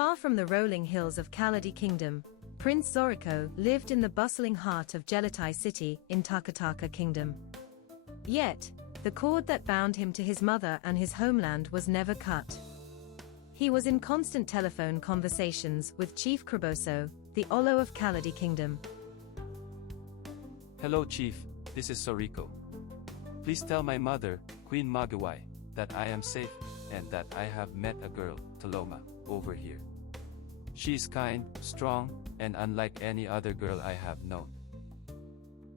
Far from the rolling hills of Kaladi Kingdom, Prince Zoriko lived in the bustling heart of Gelatai City in Takataka Kingdom. Yet, the cord that bound him to his mother and his homeland was never cut. He was in constant telephone conversations with Chief Kroboso, the Olo of Kaladi Kingdom. Hello Chief, this is Zoriko. Please tell my mother, Queen Uzila, that I am safe, and that I have met a girl, Taloma, over here. She is kind, strong, and unlike any other girl I have known.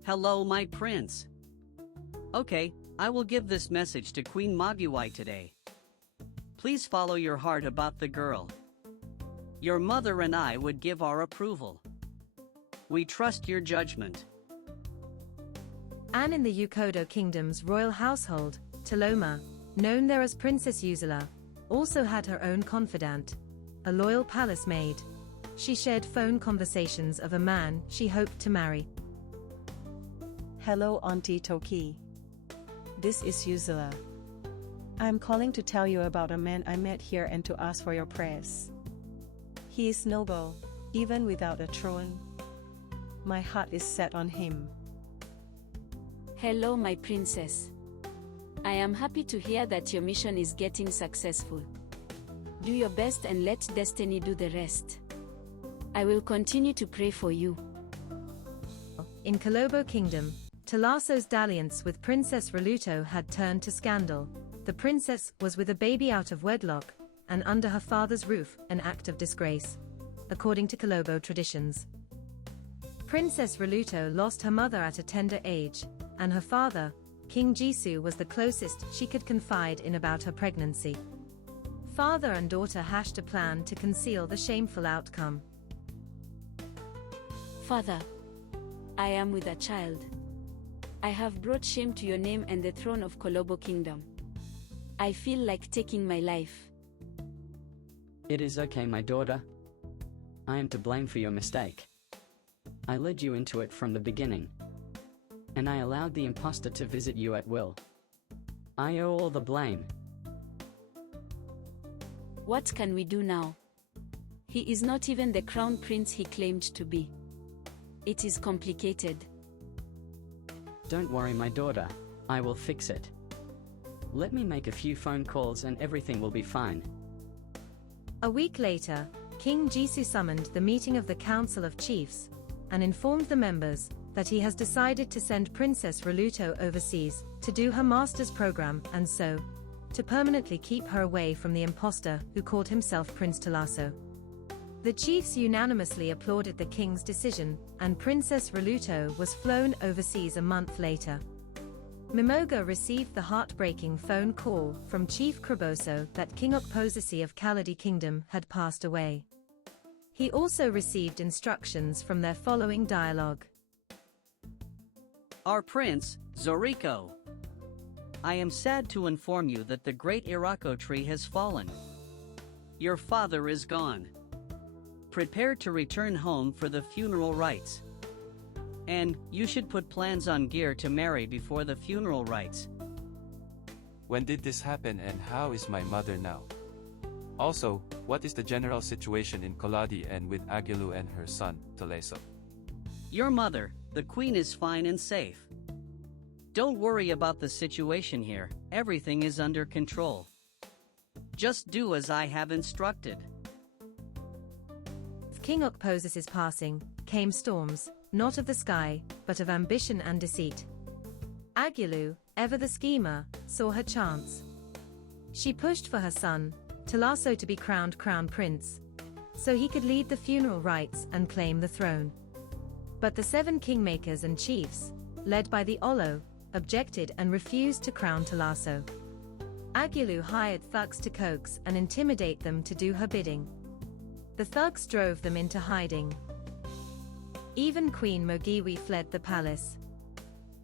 Hello my prince. Okay, I will give this message to Queen Uzila today. Please follow your heart about the girl. Your mother and I would give our approval. We trust your judgment. And in the Ukodo Kingdom's royal household, Taloma, known there as Princess Usula, also had her own confidant, a loyal palace maid. She shared phone conversations of a man she hoped to marry. Hello Auntie Toki. This is Usula. I'm calling to tell you about a man I met here and to ask for your prayers. He is noble, even without a throne. My heart is set on him. Hello my princess. I am happy to hear that your mission is getting successful. Do your best and let destiny do the rest. I will continue to pray for you. In Kobo Kingdom, Talasso's dalliance with Princess Raluto had turned to scandal. The princess was with a baby out of wedlock, and under her father's roof, an act of disgrace, according to Kobo traditions. Princess Raluto lost her mother at a tender age, and her father, King Jisoo, was the closest she could confide in about her pregnancy. Father and daughter hatched a plan to conceal the shameful outcome. Father, I am with a child. I have brought shame to your name and the throne of Kobo Kingdom. I feel like taking my life. It is okay, my daughter. I am to blame for your mistake. I led you into it from the beginning. And I allowed the imposter to visit you at will. I owe all the blame. What can we do now? He is not even the crown prince he claimed to be. It is complicated. Don't worry, my daughter. I will fix it. Let me make a few phone calls and everything will be fine. A week later, King Jisoo summoned the meeting of the Council of Chiefs and informed the members that he has decided to send Princess Raluto overseas to do her master's program and so, to permanently keep her away from the imposter who called himself Prince Talasso. The chiefs unanimously applauded the king's decision, and Princess Raluto was flown overseas a month later. Mimoga received the heartbreaking phone call from Chief Kroboso that King Ukodo of Kaladi Kingdom had passed away. He also received instructions from their following dialogue. Our prince, Zoriko. I am sad to inform you that the great Irako tree has fallen. Your father is gone. Prepare to return home for the funeral rites. And you should put plans on gear to marry before the funeral rites. When did this happen and how is my mother now? Also, what is the general situation in Kaladi and with Agulu and her son, Talasso? Your mother, the queen, is fine and safe. Don't worry about the situation here, everything is under control. Just do as I have instructed. With King Ukodo's passing, came storms, not of the sky, but of ambition and deceit. Agulu, ever the schemer, saw her chance. She pushed for her son, Talasso, to be crowned crown prince, so he could lead the funeral rites and claim the throne. But the 7 kingmakers and chiefs, led by the Olo, objected and refused to crown Talasso. Agulu hired thugs to coax and intimidate them to do her bidding. The thugs drove them into hiding. Even Queen Uzila fled the palace.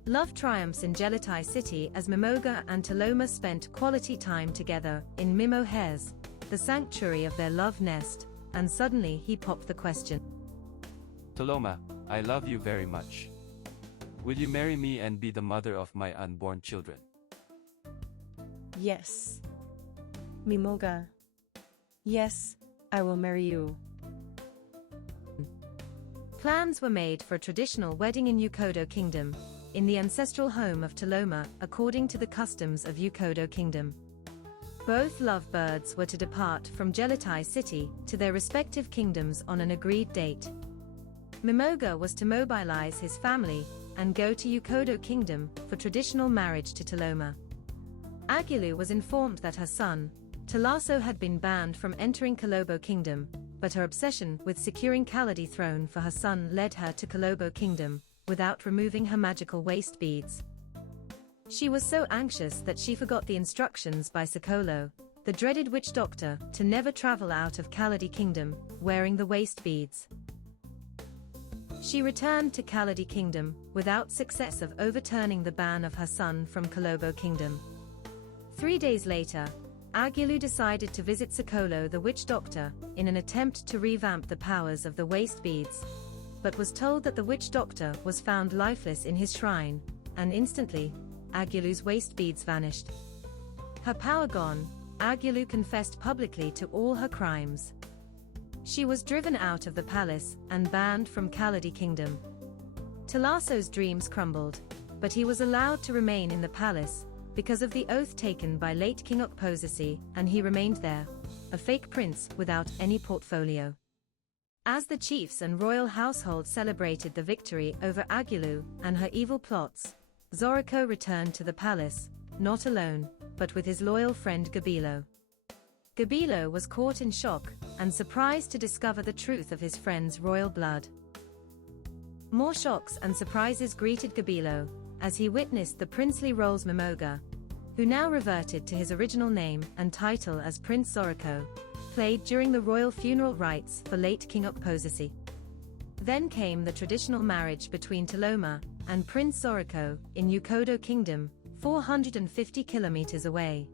Love triumphs in Gelatai City as Mimoga and Taloma spent quality time together in Mimoga's, the sanctuary of their love nest, and suddenly he popped the question. Taloma, I love you very much. Will you marry me and be the mother of my unborn children? Yes. Mimoga. Yes, I will marry you. Plans were made for a traditional wedding in Ukodo Kingdom, in the ancestral home of Taloma, according to the customs of Ukodo Kingdom. Both lovebirds were to depart from Gelatai City to their respective kingdoms on an agreed date. Mimoga was to mobilize his family and go to Ukodo Kingdom for traditional marriage to Taloma. Agulu was informed that her son, Talaso, had been banned from entering Kobo Kingdom, but her obsession with securing Kaladi throne for her son led her to Kobo Kingdom, without removing her magical waist beads. She was so anxious that she forgot the instructions by Sokolo, the dreaded witch doctor, to never travel out of Kaladi Kingdom, wearing the waist beads. She returned to Kaladi Kingdom, without success of overturning the ban of her son from Kobo Kingdom. 3 days later, Agulu decided to visit Sokolo the witch doctor, in an attempt to revamp the powers of the waist beads, but was told that the witch doctor was found lifeless in his shrine, and instantly, Agulu's waist beads vanished. Her power gone, Agulu confessed publicly to all her crimes. She was driven out of the palace and banned from Kaladi Kingdom. Talaso's dreams crumbled, but he was allowed to remain in the palace because of the oath taken by late King Ukposisi, and he remained there, a fake prince without any portfolio. As the chiefs and royal household celebrated the victory over Agulu and her evil plots, Zoriko returned to the palace, not alone, but with his loyal friend Gabilo. Gabilo was caught in shock and surprised to discover the truth of his friend's royal blood. More shocks and surprises greeted Gabilo as he witnessed the princely roles Mimoga, who now reverted to his original name and title as Prince Zoriko, played during the royal funeral rites for late King Ukposisi. Then came the traditional marriage between Taloma and Prince Zoriko in Ukodo Kingdom, 450 kilometers away.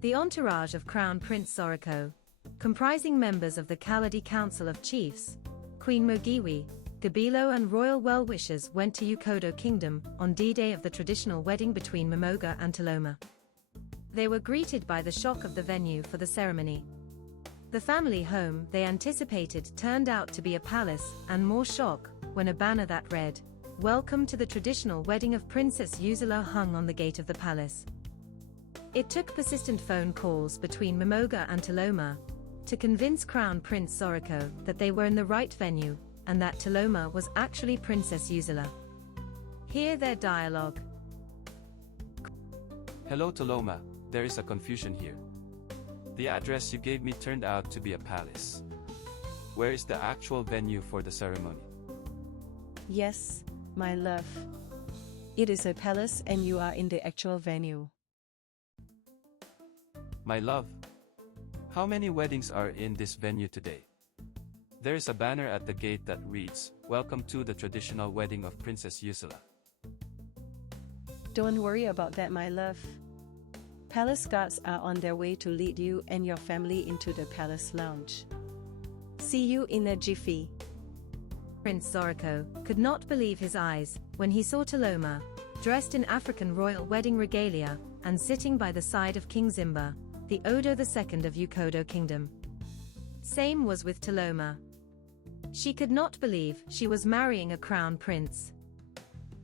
The entourage of Crown Prince Zoriko, comprising members of the Kaladi Council of Chiefs, Queen Mogiwi, Gabilo and royal well-wishers, went to Ukodo Kingdom on D-Day of the traditional wedding between Mimoga and Taloma. They were greeted by the shock of the venue for the ceremony. The family home they anticipated turned out to be a palace, and more shock when a banner that read, "Welcome to the traditional wedding of Princess Usula," hung on the gate of the palace. It took persistent phone calls between Mimoga and Taloma to convince Crown Prince Zoriko that they were in the right venue, and that Taloma was actually Princess Usula. Hear their dialogue. Hello Taloma, there is a confusion here. The address you gave me turned out to be a palace. Where is the actual venue for the ceremony? Yes, my love. It is a palace and you are in the actual venue. My love, how many weddings are in this venue today? There is a banner at the gate that reads, "Welcome to the traditional wedding of Princess Usula." Don't worry about that, my love. Palace guards are on their way to lead you and your family into the palace lounge. See you in a jiffy. Prince Zoriko could not believe his eyes when he saw Taloma, dressed in African royal wedding regalia, and sitting by the side of King Zimba, the Odo II of Ukodo Kingdom. Same was with Taloma. She could not believe she was marrying a crown prince.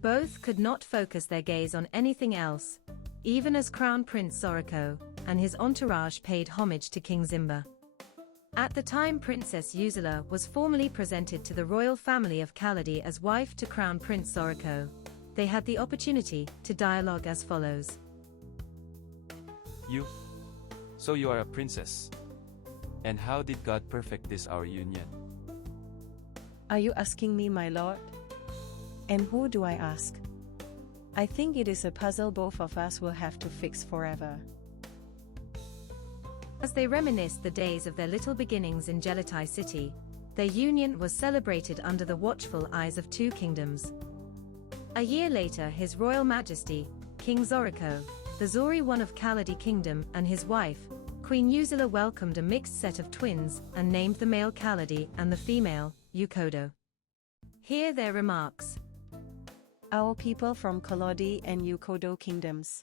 Both could not focus their gaze on anything else, even as Crown Prince Zoriko and his entourage paid homage to King Zimba. At the time Princess Usula was formally presented to the royal family of Kaladi as wife to Crown Prince Zoriko, they had the opportunity to dialogue as follows. So you are a princess. And how did God perfect this our union? Are you asking me, my lord? And who do I ask? I think it is a puzzle both of us will have to fix forever. As they reminisced the days of their little beginnings in Gelatai City, their union was celebrated under the watchful eyes of two kingdoms. A year later, His Royal Majesty, King Zoriko, the Zori one of Kaladi Kingdom, and his wife, Queen Uzila, welcomed a mixed set of twins and named the male Kaladi and the female, Ukodo. Hear their remarks. Our people from Kaladi and Ukodo kingdoms.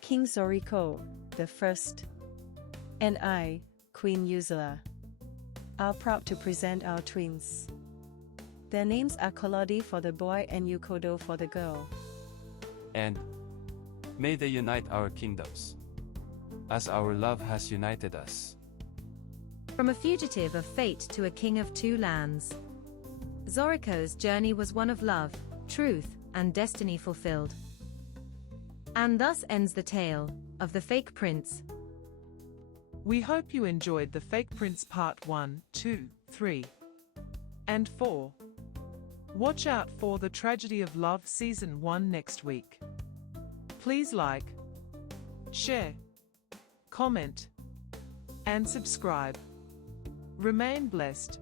King Zoriko, the first. And I, Queen Uzila. are proud to present our twins. Their names are Kaladi for the boy and Ukodo for the girl. And may they unite our kingdoms, as our love has united us. From a fugitive of fate to a king of two lands, Zoriko's journey was one of love, truth, and destiny fulfilled. And thus ends the tale of the fake prince. We hope you enjoyed The Fake Prince Part 1, 2, 3, and 4. Watch out for The Tragedy of Love Season 1 next week. Please like, share, comment, and subscribe. Remain blessed.